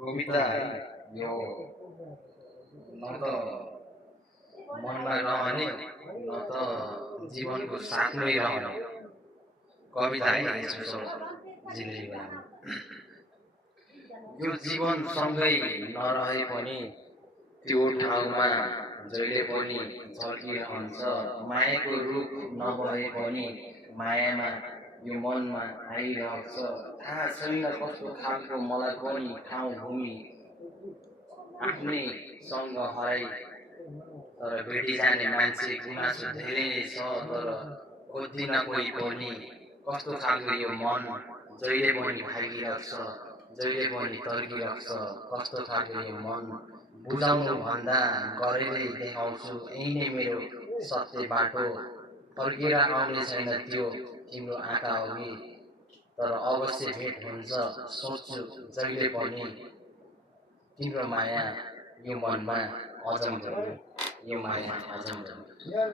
कविता यो न त मनमा रहने न त जीवनको साथमै रहने कविता है यसो जिन्दगीमा। यो जीवन सँगै नरहे पनि त्यो ठाउँमा जहिले पनि झल्किरहन्छ। मायाको रूप नभए पनि मायामा यो मनमा आइरहन्छ। थाहा छैन कस्तो खालको मलाई पनि ठाउँ भूमि आफ्नै सँग हराई, तर भेटी जाने मान्छे गुनासो धेरै नै छ। तर खोज्दिन कोही पनि कस्तो खालको यो मन जहिले पनि भागिरहन्छ, जहिले पनि तर्किरहन्छ। कस्तो खालको यो मन बुझाउनु भन्दा गरेरै देखाउँछु, यही नै मेरो सत्य बाटो। फर्केर आउने छैन त्यो तिम्रो आँखा अघि, तर अवश्य भेट हुन्छ सोच्छु जहिले पनि। तिम्रो माया यो मनमा अझै यो माया अझै